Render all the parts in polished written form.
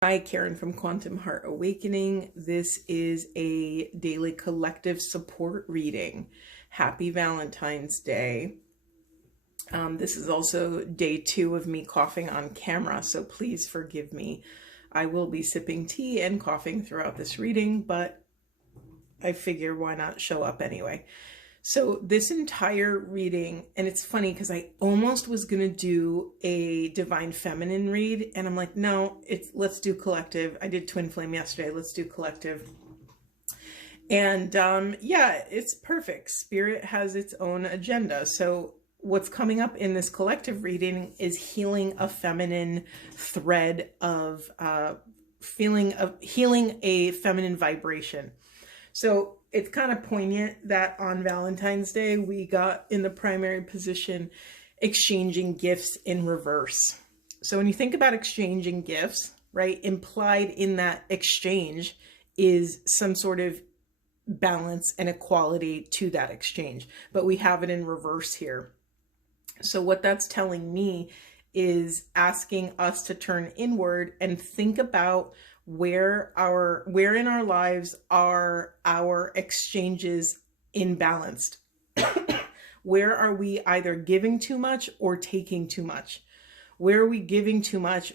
Hi, Karen from Quantum Heart Awakening. This is a daily collective support reading. Happy Valentine's Day. This is also day 2 of me coughing on camera, so please forgive me. I will be sipping tea and coughing throughout this reading, but I figure why not show up anyway. So this entire reading, and it's funny because I almost was going to do a Divine Feminine read, and I'm like, no, let's do collective. I did Twin Flame yesterday. Let's do collective. And yeah, it's perfect. Spirit has its own agenda. So what's coming up in this collective reading is healing a feminine thread of healing a feminine vibration. So it's kind of poignant that on Valentine's Day, we got in the primary position, exchanging gifts in reverse. So when you think about exchanging gifts, right, implied in that exchange is some sort of balance and equality to that exchange, but we have it in reverse here. So what that's telling me is asking us to turn inward and think about where in our lives are our exchanges imbalanced. Where are we either giving too much or taking too much? Where are we giving too much,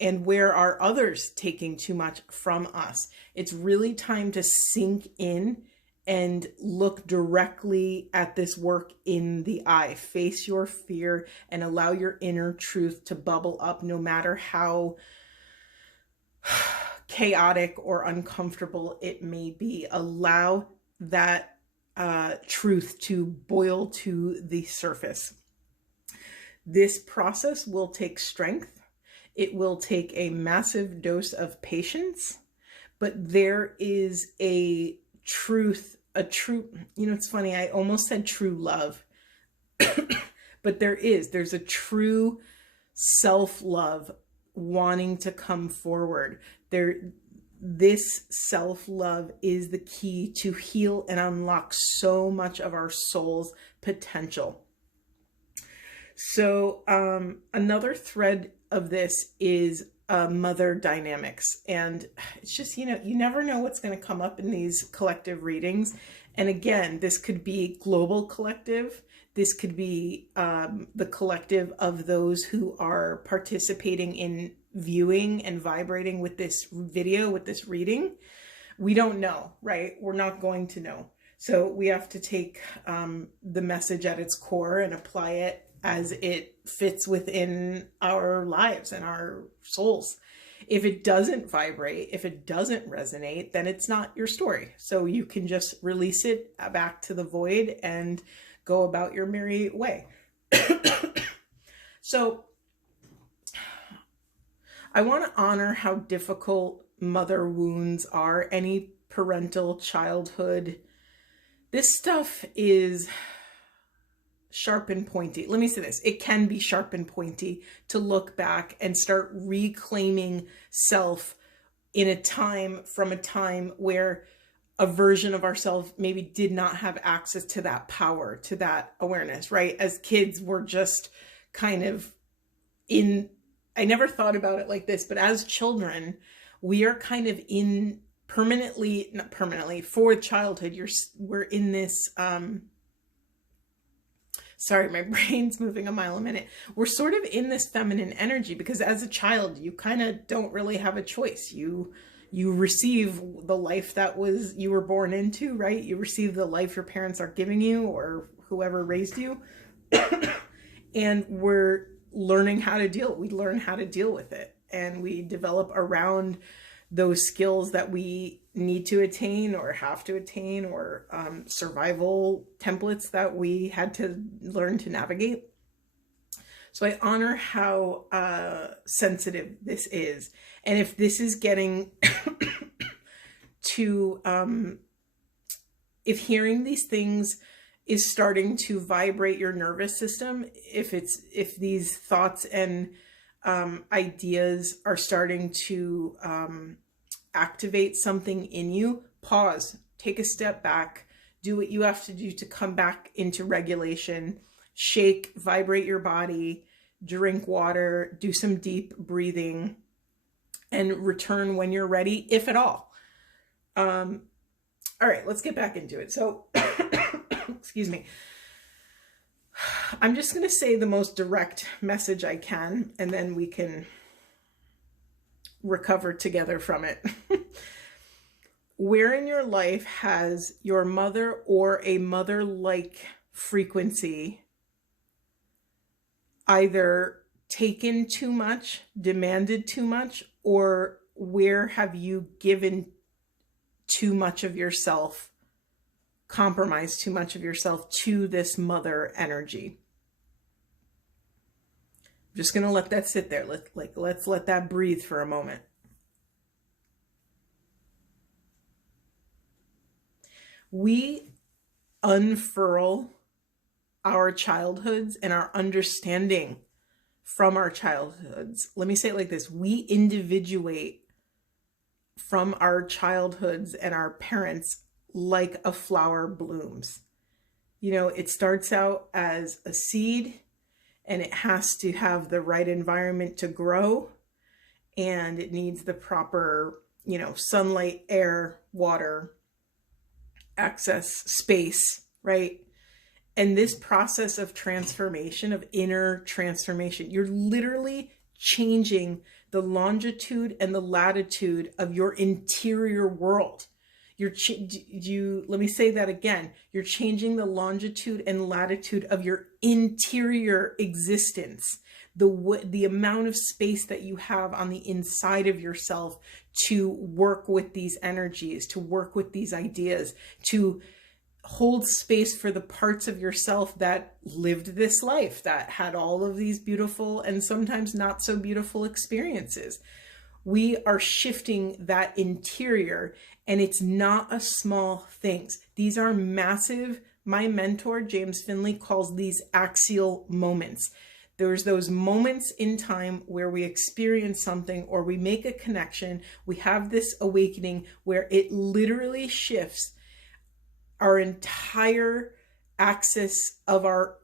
and where are others taking too much from us? It's really time to sink in and look directly at this work in the eye. Face your fear and allow your inner truth to bubble up, no matter how chaotic or uncomfortable it may be. Allow that truth to boil to the surface. This process will take strength. It will take a massive dose of patience, but there is a truth, you know, it's funny, I almost said true love, but there's a true self-love wanting to come forward. This self-love is the key to heal and unlock so much of our soul's potential. So another thread of this is mother dynamics. And it's just, you know, you never know what's going to come up in these collective readings. And again, this could be global collective. This could be the collective of those who are participating in viewing and vibrating with this video, with this reading. We don't know, right? We're not going to know. So we have to take the message at its core and apply it as it fits within our lives and our souls. If it doesn't vibrate, if it doesn't resonate, then it's not your story. So you can just release it back to the void and go about your merry way. So I want to honor how difficult mother wounds are, any parental childhood. This stuff is sharp and pointy. Let me say this. It can be sharp and pointy to look back and start reclaiming self in a time where a version of ourselves maybe did not have access to that power, to that awareness, right? As kids, we're just kind of I never thought about it like this, but as children, we are kind of not permanently, for childhood, we're in this, sorry, my brain's moving a mile a minute. We're sort of in this feminine energy because as a child, you kind of don't really have a choice. You receive the life that you were born into, right? You receive the life your parents are giving you or whoever raised you. And we're learning how to we learn how to deal with it. And we develop around those skills that we need to attain or have to attain, or survival templates that we had to learn to navigate. So I honor how sensitive this is. And if this is getting to, if hearing these things is starting to vibrate your nervous system, if these thoughts and ideas are starting to activate something in you, pause, take a step back, do what you have to do to come back into regulation, shake, vibrate your body, drink water, do some deep breathing, and return when you're ready, if at all. All right, let's get back into it. So, excuse me. I'm just going to say the most direct message I can, and then we can recover together from it. Where in your life has your mother or a mother-like frequency either taken too much, demanded too much, or where have you given too much of yourself, compromised too much of yourself to this mother energy? I'm just going to let that sit there. Let's let that breathe for a moment. We unfurl our childhoods and our understanding from our childhoods. Let me say it like this. We individuate from our childhoods and our parents like a flower blooms. You know, it starts out as a seed and it has to have the right environment to grow, and it needs the proper, you know, sunlight, air, water, access, space, right? And this process of transformation, of inner transformation, you're literally changing the longitude and the latitude of your interior world. Let me say that again. You're changing the longitude and latitude of your interior existence. The amount of space that you have on the inside of yourself to work with these energies, to work with these ideas, to hold space for the parts of yourself that lived this life, that had all of these beautiful and sometimes not so beautiful experiences. We are shifting that interior, and it's not a small things. These are massive. My mentor, James Finley, calls these axial moments. There's those moments in time where we experience something or we make a connection. We have this awakening where it literally shifts our entire axis of our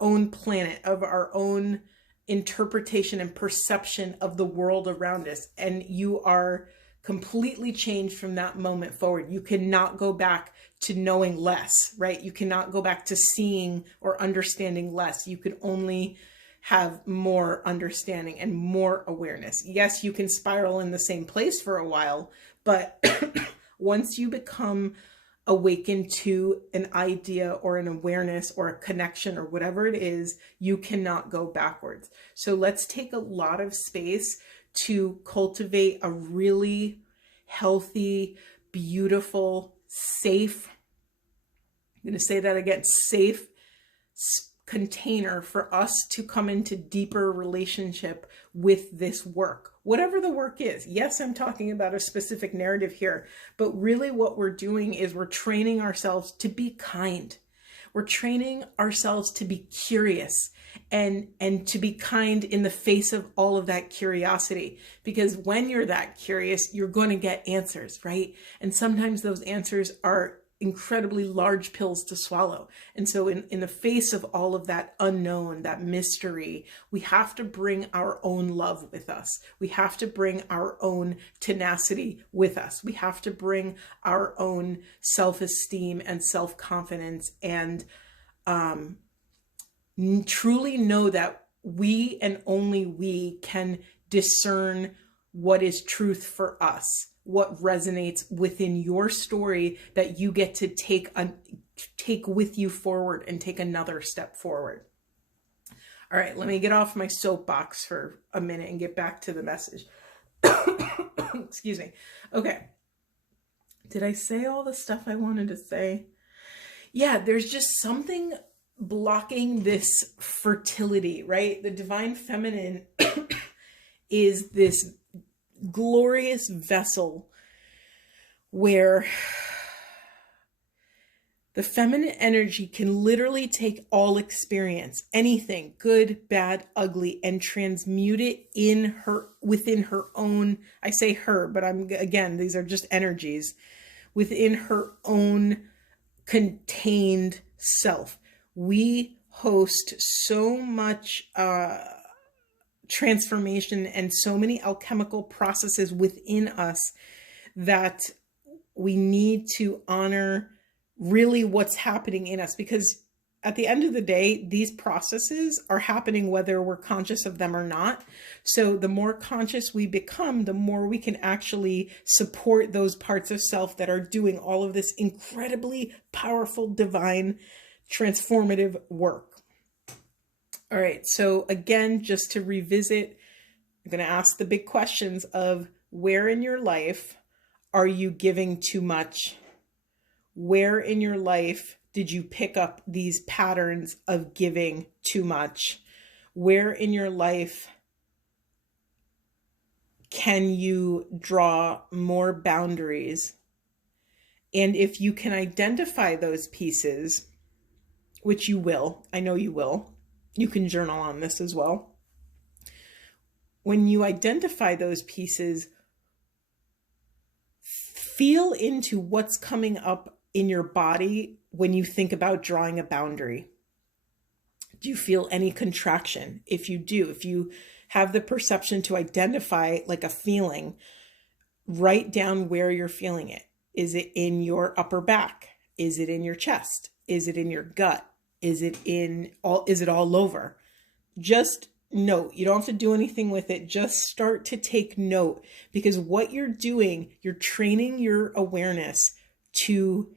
own planet, of our own interpretation and perception of the world around us. And you are completely changed from that moment forward. You cannot go back to knowing less, right? You cannot go back to seeing or understanding less. You could only have more understanding and more awareness. Yes, you can spiral in the same place for a while, but once you become awakened to an idea or an awareness or a connection or whatever it is, you cannot go backwards. So let's take a lot of space to cultivate a really healthy, beautiful, safe, I'm going to say that again, safe container for us to come into deeper relationship with this work, whatever the work is. Yes, I'm talking about a specific narrative here, but really what we're doing is we're training ourselves to be kind. We're training ourselves to be curious and to be kind in the face of all of that curiosity. Because when you're that curious, you're going to get answers, right? And sometimes those answers are incredibly large pills to swallow. And so in the face of all of that unknown, that mystery, we have to bring our own love with us. We have to bring our own tenacity with us. We have to bring our own self-esteem and self-confidence, and truly know that we and only we can discern what is truth for us, what resonates within your story that you get to take with you forward and take another step forward. All right, let me get off my soapbox for a minute and get back to the message. Excuse me. Okay. Did I say all the stuff I wanted to say? Yeah, there's just something blocking this fertility, right? The divine feminine is this glorious vessel where the feminine energy can literally take all experience, anything, good, bad, ugly, and transmute it within her own, I say her, but again, these are just energies, within her own contained self. We host so much transformation and so many alchemical processes within us that we need to honor really what's happening in us, because at the end of the day, these processes are happening whether we're conscious of them or not. So the more conscious we become, the more we can actually support those parts of self that are doing all of this incredibly powerful, divine, transformative work. All right, so again, just to revisit, I'm going to ask the big questions of where in your life are you giving too much? Where in your life did you pick up these patterns of giving too much? Where in your life can you draw more boundaries? And if you can identify those pieces, which you will, I know you will, you can journal on this as well. When you identify those pieces, feel into what's coming up in your body when you think about drawing a boundary. Do you feel any contraction? If you do, if you have the perception to identify like a feeling, write down where you're feeling it. Is it in your upper back? Is it in your chest? Is it in your gut? Is it all over? Just note. You don't have to do anything with it. Just start to take note, because what you're doing, you're training your awareness to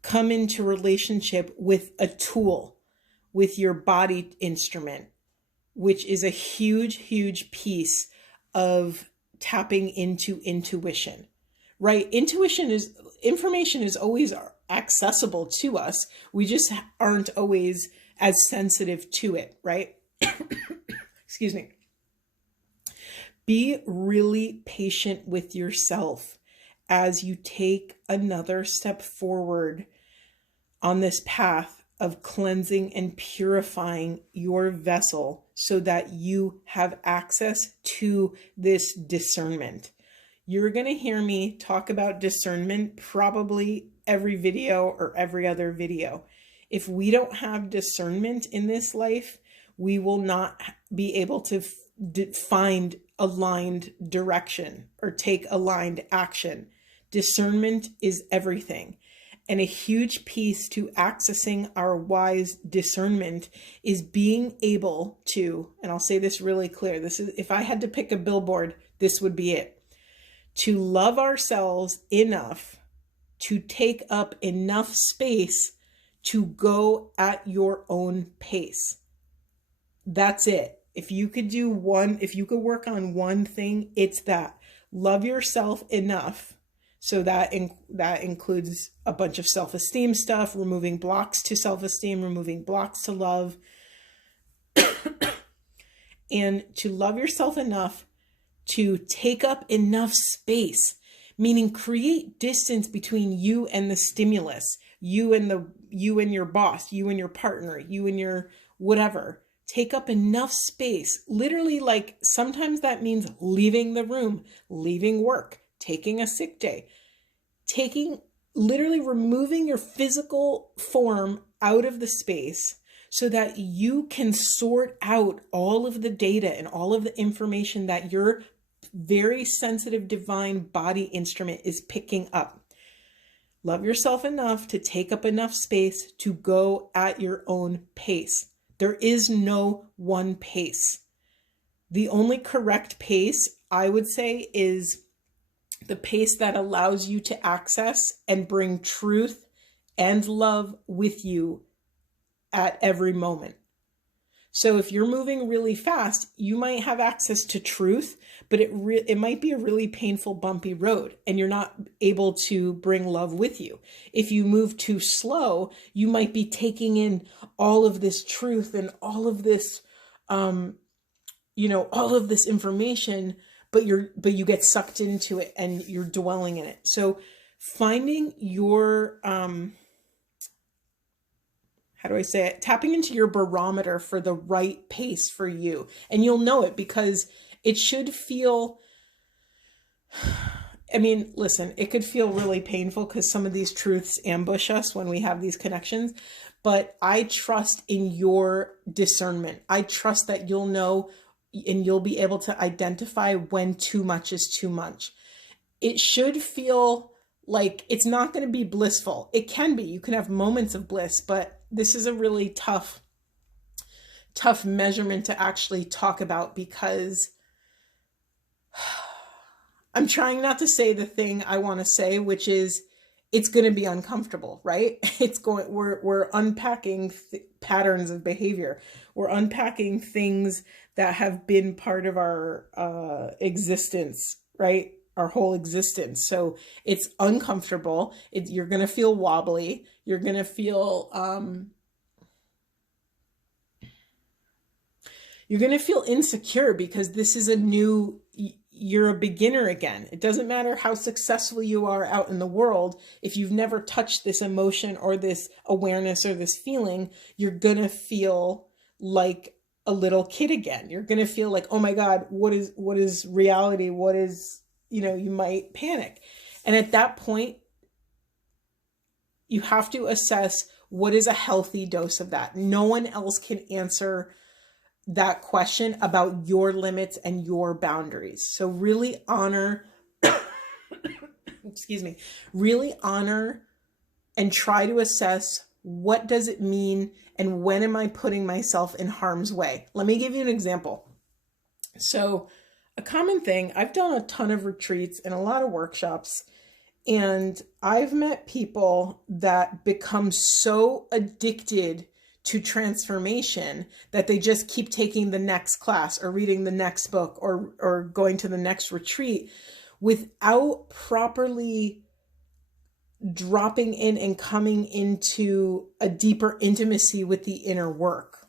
come into relationship with a tool, with your body instrument, which is a huge, huge piece of tapping into intuition, right? Information is always accessible to us. We just aren't always as sensitive to it, right? Excuse me. Be really patient with yourself as you take another step forward on this path of cleansing and purifying your vessel so that you have access to this discernment. You're going to hear me talk about discernment probably every video or every other video. If we don't have discernment in this life, we will not be able to find aligned direction or take aligned action. Discernment is everything. And a huge piece to accessing our wise discernment is being able to, and I'll say this really clear, this is, if I had to pick a billboard, this would be it. To love ourselves enough to take up enough space to go at your own pace. That's it. If you could work on one thing, it's that. Love yourself enough. So that includes a bunch of self-esteem stuff, removing blocks to self-esteem, removing blocks to love. And to love yourself enough to take up enough space, meaning create distance between you and the stimulus, you and your boss, you and your partner, you and your whatever. Take up enough space. Literally, like sometimes that means leaving the room, leaving work, taking a sick day, literally removing your physical form out of the space so that you can sort out all of the data and all of the information that your very sensitive divine body instrument is picking up. Love yourself enough to take up enough space to go at your own pace. There is no one pace. The only correct pace, I would say, is the pace that allows you to access and bring truth and love with you at every moment. So if you're moving really fast, you might have access to truth, but it might be a really painful, bumpy road, and you're not able to bring love with you. If you move too slow, you might be taking in all of this truth and all of this, all of this information, but you get sucked into it and you're dwelling in it. So finding your, tapping into your barometer for the right pace for you. And you'll know it because it should feel, listen, it could feel really painful because some of these truths ambush us when we have these connections, but I trust in your discernment. I trust that you'll know and you'll be able to identify when too much is too much. It should feel like it's not going to be blissful. It can be. You can have moments of bliss, but this is a really tough measurement to actually talk about, because I'm trying not to say the thing I want to say, which is it's going to be uncomfortable, right? We're unpacking patterns of behavior. We're unpacking things that have been part of our existence, right? Our whole existence. So it's uncomfortable. You're going to feel wobbly. You're going to feel, you're going to feel insecure, because this is you're a beginner again. It doesn't matter how successful you are out in the world. If you've never touched this emotion or this awareness or this feeling, you're going to feel like a little kid again. You're going to feel like, oh my God, what is reality? What is, you might panic. And at that point, you have to assess what is a healthy dose of that. No one else can answer that question about your limits and your boundaries. So really honor, really honor and try to assess, what does it mean and when am I putting myself in harm's way? Let me give you an example. So a common thing, I've done a ton of retreats and a lot of workshops, and I've met people that become so addicted to transformation that they just keep taking the next class or reading the next book or going to the next retreat without properly dropping in and coming into a deeper intimacy with the inner work.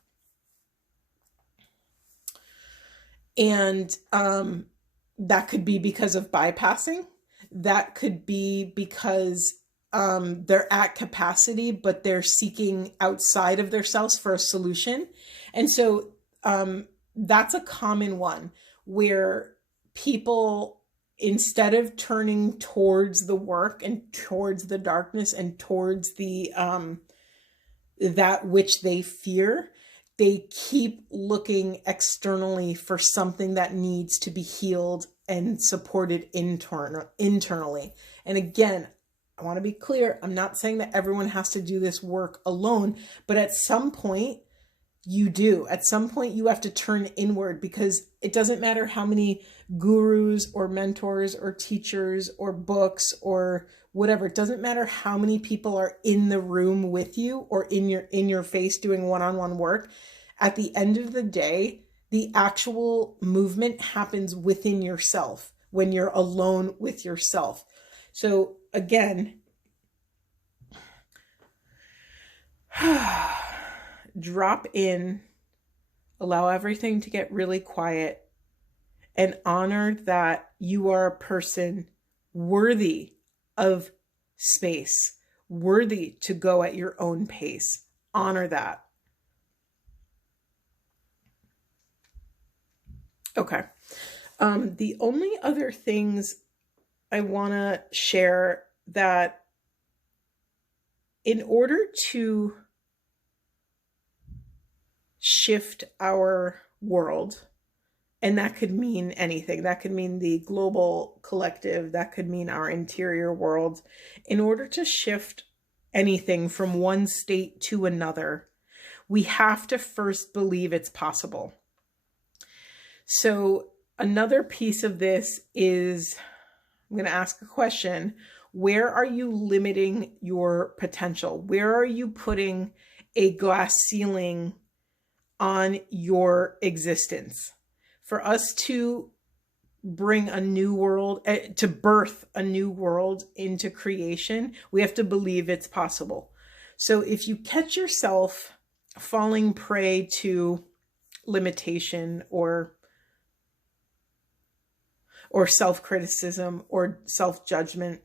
And that could be because of bypassing. That could be because they're at capacity, but they're seeking outside of themselves for a solution. And so that's a common one, where people, instead of turning towards the work and towards the darkness and towards the that which they fear, they keep looking externally for something that needs to be healed and supported internally. And again, I want to be clear, I'm not saying that everyone has to do this work alone, but at some point you do. At some point you have to turn inward, because it doesn't matter how many gurus or mentors or teachers or books or whatever. It doesn't matter how many people are in the room with you or in your face doing one-on-one work. At the end of the day, the actual movement happens within yourself when you're alone with yourself. So again, drop in, allow everything to get really quiet, and honor that you are a person worthy of space, worthy to go at your own pace. Honor that. Okay. The only other things I want to share, that in order to shift our world, and that could mean anything, that could mean the global collective, that could mean our interior world, in order to shift anything from one state to another, we have to first believe it's possible. So another piece of this is, I'm going to ask a question. Where are you limiting your potential? Where are you putting a glass ceiling on your existence? For us to bring a new world, to birth a new world into creation, we have to believe it's possible. So if you catch yourself falling prey to limitation or self-criticism or self-judgment,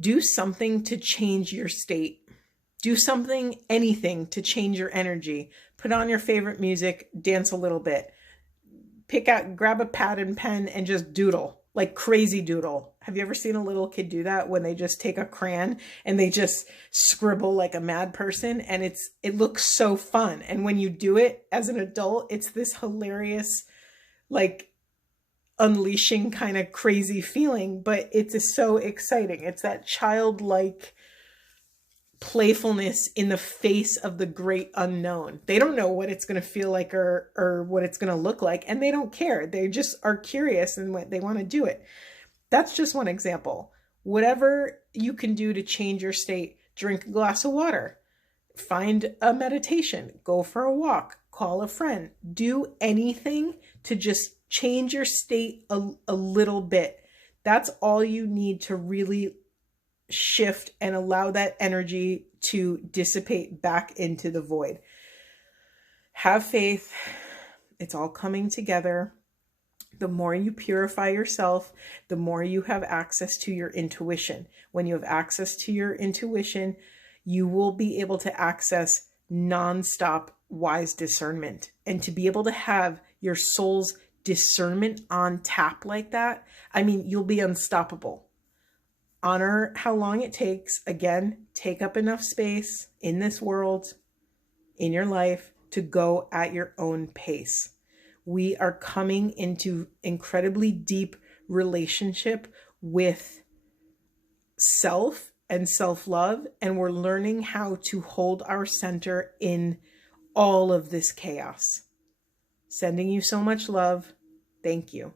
do something to change your state. Do something, anything to change your energy. Put on your favorite music, dance a little bit. Grab a pad and pen and just doodle. like crazy doodle. Have you ever seen a little kid do that when they just take a crayon and they just scribble like a mad person? And it looks so fun. And when you do it as an adult, it's this hilarious, like unleashing kind of crazy feeling, but it's so exciting. It's that childlike playfulness in the face of the great unknown. They don't know what it's going to feel like or what it's going to look like, and they don't care. They just are curious and they want to do it. That's just one example. Whatever you can do to change your state, drink a glass of water, find a meditation, go for a walk, call a friend, do anything to just change your state a little bit. That's all you need to really shift and allow that energy to dissipate back into the void. Have faith. It's all coming together. The more you purify yourself, the more you have access to your intuition. When you have access to your intuition, you will be able to access nonstop wise discernment. And to be able to have your soul's discernment on tap like that, I mean, you'll be unstoppable. Honor how long it takes. Again, take up enough space in this world, in your life, to go at your own pace. We are coming into incredibly deep relationship with self and self-love, and we're learning how to hold our center in all of this chaos. Sending you so much love. Thank you.